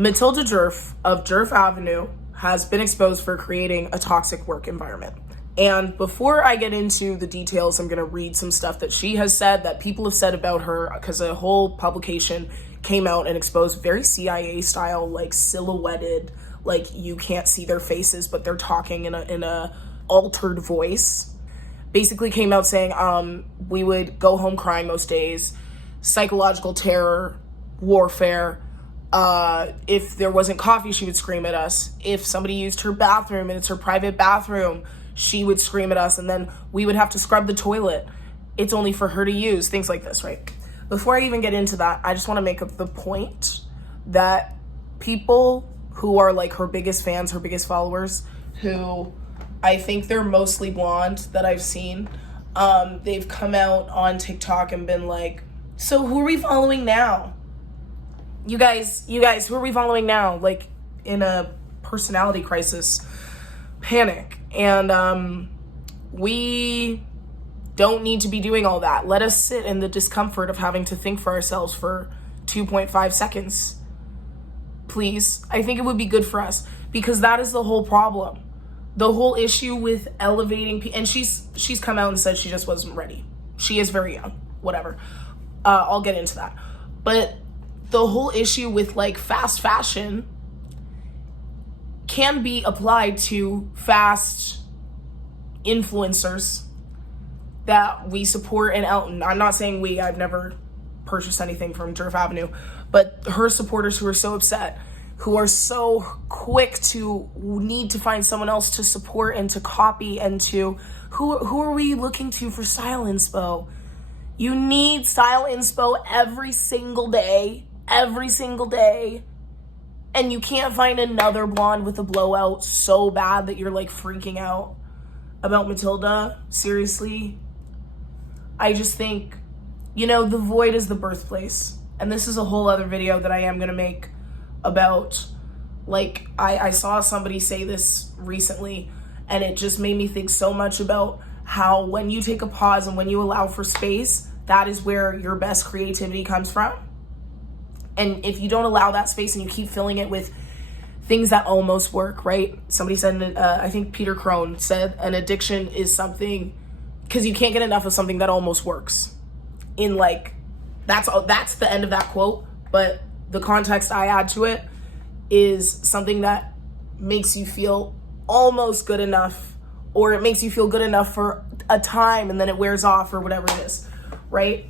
Matilda Djerf of Djerf Avenue has been exposed for creating a toxic work environment. And before I get into the details, I'm going to read some stuff that she has said, that people have said about her, because a whole publication came out and exposed very CIA style, like silhouetted, like you can't see their faces, but they're talking in a altered voice. Basically came out saying, we would go home crying most days, psychological terror, warfare. If there wasn't coffee, she would scream at us. If somebody used her bathroom and it's her private bathroom, she would scream at us, and then we would have to scrub the toilet. It's only for her to use, things like this, right? Before I even get into that, I just want to make up the point that people who are like her biggest fans, her biggest followers, who I think they're mostly blonde that I've seen, they've come out on TikTok and been like, so who are we following now? You guys, who are we following now? Like in a personality crisis, panic. And we don't need to be doing all that. Let us sit in the discomfort of having to think for ourselves for 2.5 seconds. Please. I think it would be good for us, because that is the whole problem. The whole issue with elevating and she's come out and said she just wasn't ready. She is very young, whatever. I'll get into that. But the whole issue with like fast fashion can be applied to fast influencers that we support in Elton. I'm not saying I've never purchased anything from Djerf Avenue, but her supporters who are so upset, who are so quick to need to find someone else to support and to copy and to, who are we looking to for style inspo? You need style inspo every single day. And you can't find another blonde with a blowout so bad that you're like freaking out about Matilda. Seriously. I just think, the void is the birthplace. And this is a whole other video that I am going to make about, like, I saw somebody say this recently, and it just made me think so much about how when you take a pause and when you allow for space, that is where your best creativity comes from. And if you don't allow that space and you keep filling it with things that almost work, right? Somebody said, I think Peter Crone said, an addiction is something, because you can't get enough of something that almost works. In like, that's the end of that quote. But the context I add to it is something that makes you feel almost good enough, or it makes you feel good enough for a time and then it wears off or whatever it is, right?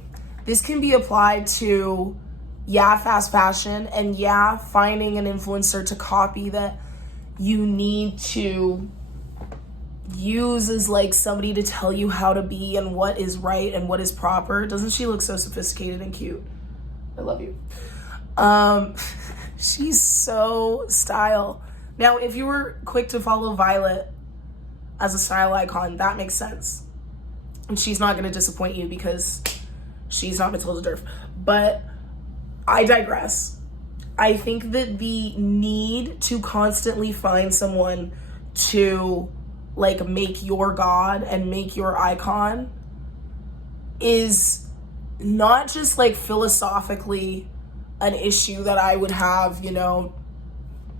This can be applied to, fast fashion, and finding an influencer to copy that you need to use as like somebody to tell you how to be and what is right and what is proper. Doesn't she look so sophisticated and cute? I love you. She's so style. Now, if you were quick to follow Violet as a style icon, that makes sense. And she's not going to disappoint you because she's not Matilda Djerf. But I digress. I think that the need to constantly find someone to like make your god and make your icon is not just like philosophically an issue that I would have,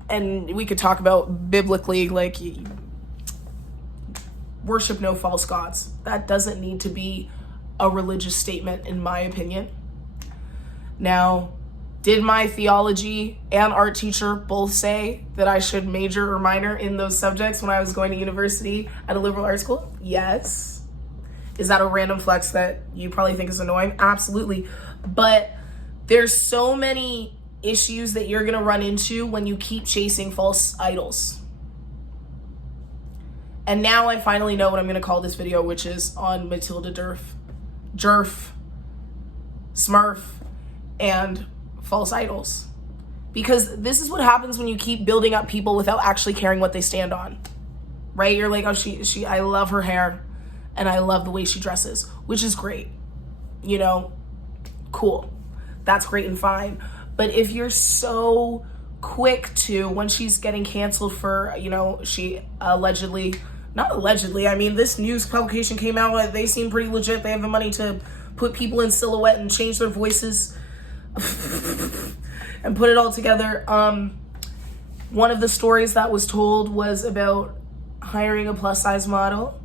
and we could talk about biblically, like worship no false gods. That doesn't need to be a religious statement, in my opinion. Now, did my theology and art teacher both say that I should major or minor in those subjects when I was going to university at a liberal arts school? Yes. Is that a random flex that you probably think is annoying? Absolutely. But there's so many issues that you're going to run into when you keep chasing false idols. And now I finally know what I'm going to call this video, which is on Matilda Djerf, Smurf, and false idols. Because this is what happens when you keep building up people without actually caring what they stand on. Right? You're like, oh, I love her hair and I love the way she dresses, which is great. Cool. That's great and fine. But if you're so quick to, when she's getting canceled for, she not allegedly, I mean, this news publication came out, they seem pretty legit. They have the money to put people in silhouette and change their voices. and put it all together. One of the stories that was told was about hiring a plus size model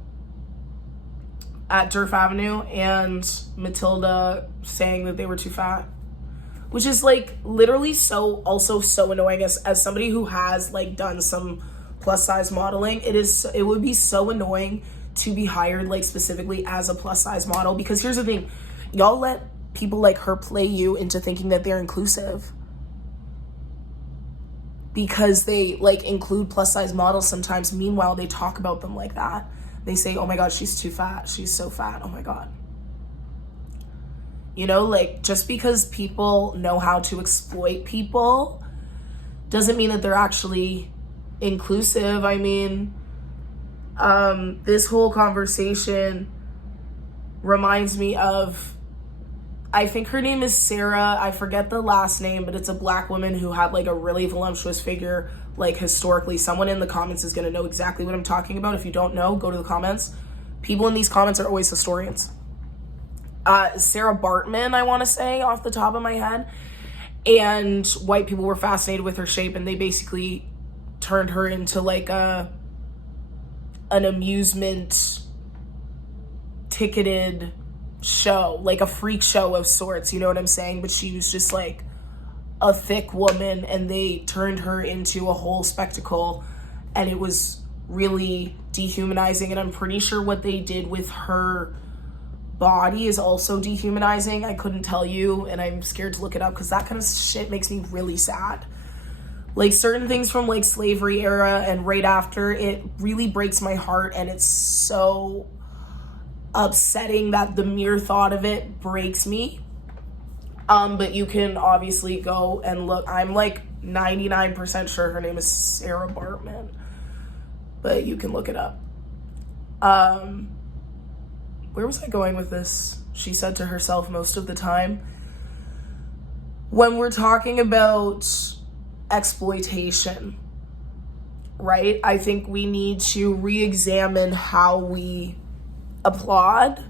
at Djerf Avenue and Matilda saying that they were too fat, which is like literally so annoying. As somebody who has like done some plus size modeling, it would be so annoying to be hired like specifically as a plus size model, because here's the thing, y'all let people like her play you into thinking that they're inclusive because they like include plus size models sometimes. Meanwhile, they talk about them like that. They say, oh my God, she's too fat. She's so fat. Oh my God. You know, like just because people know how to exploit people doesn't mean that they're actually inclusive. I mean, this whole conversation reminds me of, I think her name is Sarah. I forget the last name, but it's a Black woman who had like a really voluptuous figure, like historically. Someone in the comments is going to know exactly what I'm talking about. If you don't know, go to the comments. People in these comments are always historians. Sarah Bartman, I want to say off the top of my head. And white people were fascinated with her shape, and they basically turned her into like an amusement ticketed show, like a freak show of sorts, you know what I'm saying? But she was just like a thick woman, and they turned her into a whole spectacle, and it was really dehumanizing. And I'm pretty sure what they did with her body is also dehumanizing. I couldn't tell you, and I'm scared to look it up because that kind of shit makes me really sad. Like certain things from like slavery era and right after, it really breaks my heart, and it's so upsetting that the mere thought of it breaks me. But you can obviously go and look. I'm like 99% sure her name is Sarah Bartman, but you can look it up. Where was I going with this? She said to herself most of the time. When we're talking about exploitation, right? I think we need to re-examine how we applaud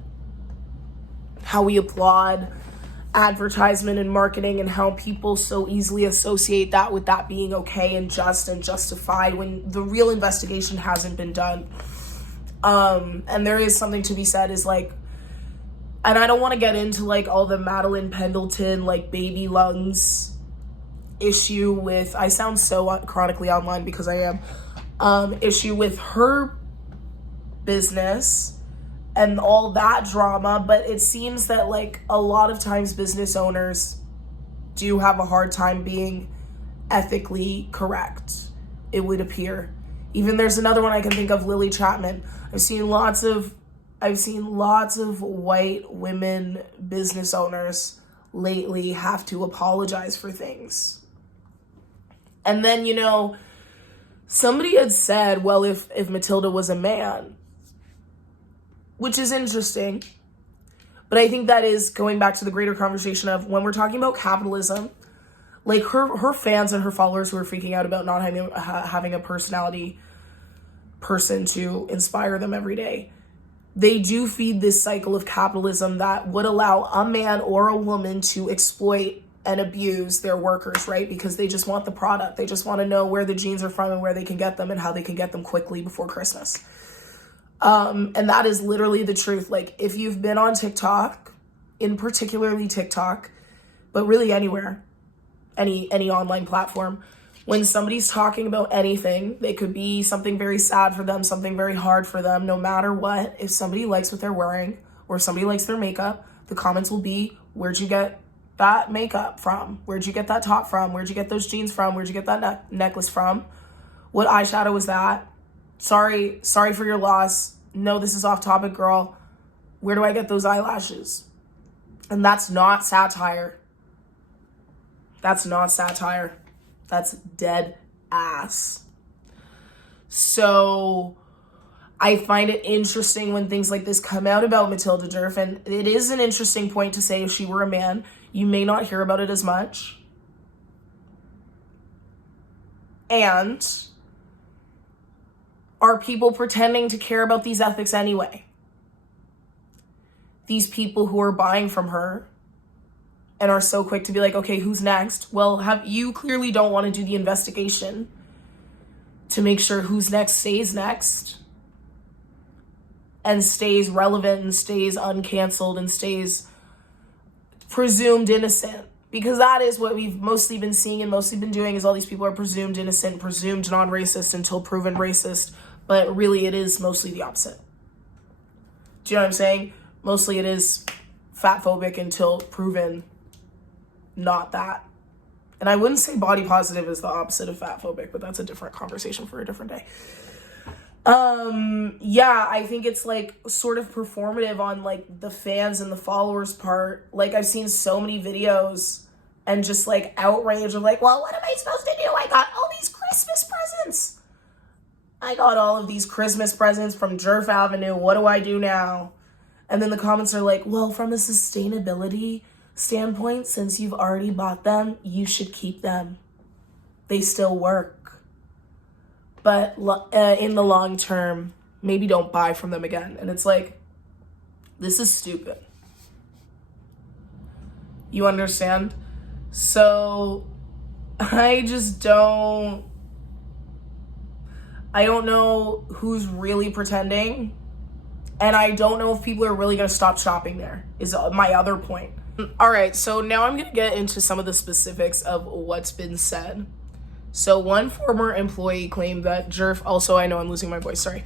advertisement and marketing, and how people so easily associate that with that being okay and just and justified when the real investigation hasn't been done. And there is something to be said is like, and I don't want to get into like all the Madeline Pendleton like baby lungs issue with, I sound so chronically online because I am, issue with her business and all that drama. But it seems that like a lot of times business owners do have a hard time being ethically correct, it would appear. Even there's another one I can think of, Lily Chapman. I've seen lots of white women business owners lately have to apologize for things. And then, you know, somebody had said, well, if Matilda was a man, which is interesting. But I think that is going back to the greater conversation of when we're talking about capitalism, like her fans and her followers who are freaking out about not having a personality person to inspire them every day. They do feed this cycle of capitalism that would allow a man or a woman to exploit and abuse their workers, right? Because they just want the product. They just want to know where the jeans are from and where they can get them and how they can get them quickly before Christmas. And that is literally the truth. Like if you've been on TikTok, in particularly TikTok, but really anywhere, any online platform, when somebody's talking about anything, they could be something very sad for them, something very hard for them, no matter what. If somebody likes what they're wearing or somebody likes their makeup, the comments will be, where'd you get that makeup from? Where'd you get that top from? Where'd you get those jeans from? Where'd you get that necklace from? What eyeshadow was that? Sorry for your loss. No, this is off topic, girl. Where do I get those eyelashes? And that's not satire. That's not satire. That's dead ass. So I find it interesting when things like this come out about Matilda Djerf, and it is an interesting point to say if she were a man, you may not hear about it as much. And are people pretending to care about these ethics anyway? These people who are buying from her, and are so quick to be like, okay, who's next? Well, you clearly don't want to do the investigation to make sure who's next stays next and stays relevant and stays uncanceled and stays presumed innocent. Because that is what we've mostly been seeing and mostly been doing, is all these people are presumed innocent, presumed non-racist until proven racist. But really, it is mostly the opposite. Do you know what I'm saying? Mostly it is fatphobic until proven not that. And I wouldn't say body positive is the opposite of fatphobic, but that's a different conversation for a different day. Yeah, I think it's like sort of performative on like the fans and the followers part. Like, I've seen so many videos and just like outrage of like, well, what am I supposed to do? I got all these Christmas presents. I got all of these Christmas presents from Djerf Avenue. What do I do now? And then the comments are like, well, from a sustainability standpoint, since you've already bought them, you should keep them. They still work. But in the long term, maybe don't buy from them again. And it's like, this is stupid. You understand? So I don't know who's really pretending. And I don't know if people are really going to stop shopping there, is my other point. All right, so now I'm going to get into some of the specifics of what's been said. So one former employee claimed that Djerf, also, I know I'm losing my voice, sorry.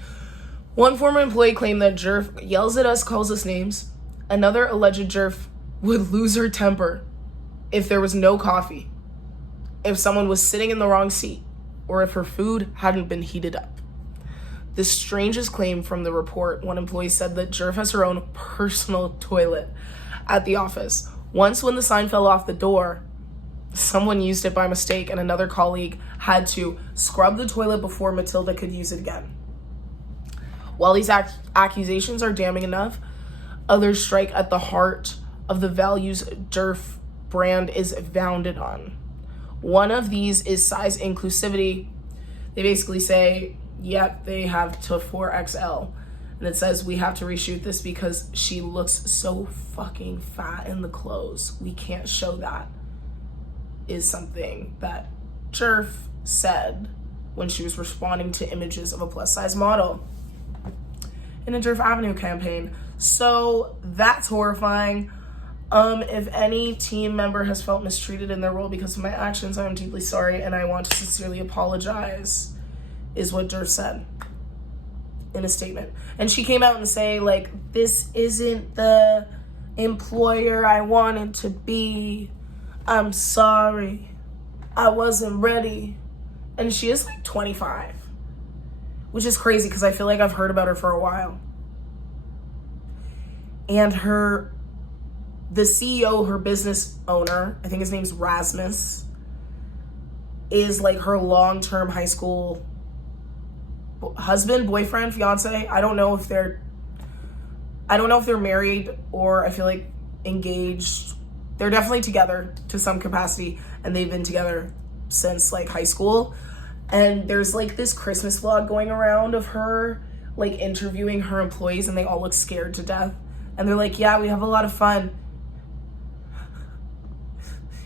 One former employee claimed that Djerf yells at us, calls us names. Another alleged Djerf would lose her temper if there was no coffee, if someone was sitting in the wrong seat, or if her food hadn't been heated up. The strangest claim from the report, one employee said that Djerf has her own personal toilet at the office. Once, when the sign fell off the door, someone used it by mistake, and another colleague had to scrub the toilet before Matilda could use it again. While these accusations are damning enough, others strike at the heart of the values Djerf brand is founded on. One of these is size inclusivity. They basically say, yep, they have to 4XL. And it says, we have to reshoot this because she looks so fucking fat in the clothes. We can't show that, is something that Djerf said when she was responding to images of a plus size model in a Djerf Avenue campaign. So that's horrifying. If any team member has felt mistreated in their role because of my actions, I am deeply sorry and I want to sincerely apologize, is what Djerf said in a statement. And she came out and say, like, this isn't the employer I wanted to be. I'm sorry. I wasn't ready. And she is like 25, which is crazy because I feel like I've heard about her for a while. And the CEO, her business owner, I think his name's Rasmus, is like her long-term high school husband, boyfriend, fiance. I don't know if they're married, or I feel like engaged. They're definitely together to some capacity, and they've been together since like high school. And there's like this Christmas vlog going around of her like interviewing her employees, and they all look scared to death. And they're like, yeah, we have a lot of fun.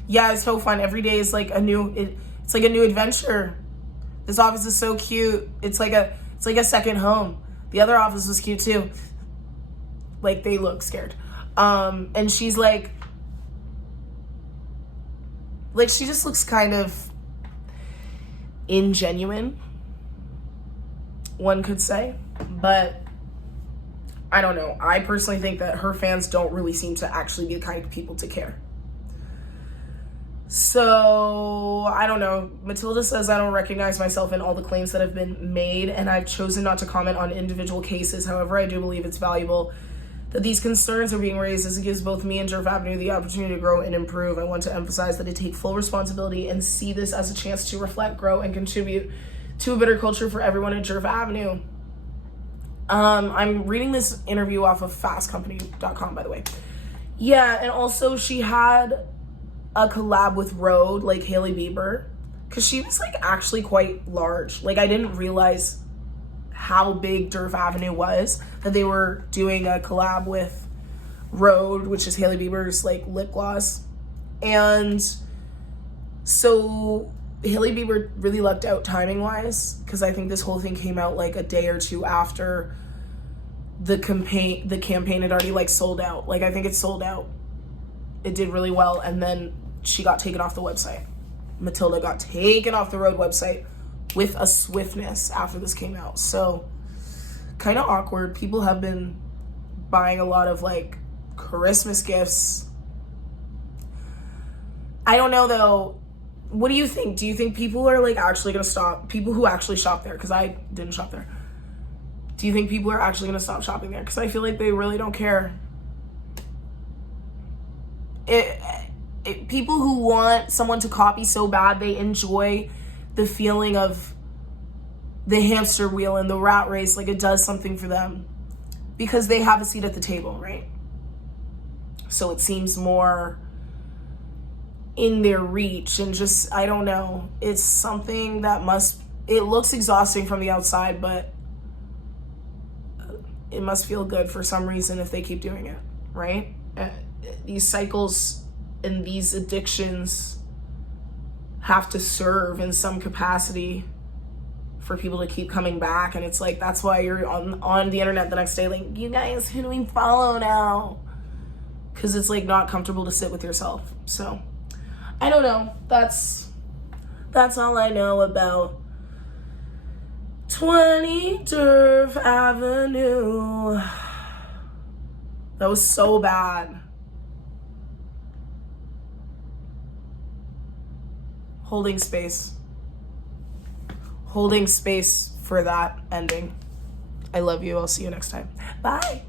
Yeah, it's so fun. Every day is like it's like a new adventure. This office is so cute. It's like a second home. The other office was cute too. Like, they look scared. And she's like she just looks kind of ingenuine, one could say. But I don't know. I personally think that her fans don't really seem to actually be the kind of people to care. So, I don't know. Matilda says, I don't recognize myself in all the claims that have been made, and I've chosen not to comment on individual cases. However, I do believe it's valuable that these concerns are being raised, as it gives both me and Djerf Avenue the opportunity to grow and improve. I want to emphasize that I take full responsibility and see this as a chance to reflect, grow, and contribute to a better culture for everyone at Djerf Avenue. I'm reading this interview off of fastcompany.com, by the way. Yeah, and also she had a collab with Rhode, like Hailey Bieber, because she was like actually quite large. Like, I didn't realize how big Djerf Avenue was, that they were doing a collab with Rhode, which is Hailey Bieber's like lip gloss. And so Hailey Bieber really lucked out timing wise, because I think this whole thing came out like a day or two after the campaign had already like sold out. Like I think it sold out. It did really well, and then she got taken off the website. Matilda got taken off the road website with a swiftness after this came out. So kind of awkward. People have been buying a lot of like Christmas gifts. I don't know though. What do you think? Do you think people are like actually gonna stop? People who actually shop there, because I didn't shop there. Do you think people are actually gonna stop shopping there? Because I feel like they really don't care. People who want someone to copy so bad, they enjoy the feeling of the hamster wheel and the rat race. Like it does something for them because they have a seat at the table, right? So it seems more in their reach, and just, I don't know. It's something that it looks exhausting from the outside, but it must feel good for some reason if they keep doing it, right? These cycles and these addictions have to serve in some capacity for people to keep coming back. And it's like, that's why you're on the internet the next day like, you guys, who do we follow now? Because it's like not comfortable to sit with yourself. So I don't know. That's all I know about 20 Djerf Avenue. That was so bad. Holding space for that ending. I love you. I'll see you next time. Bye.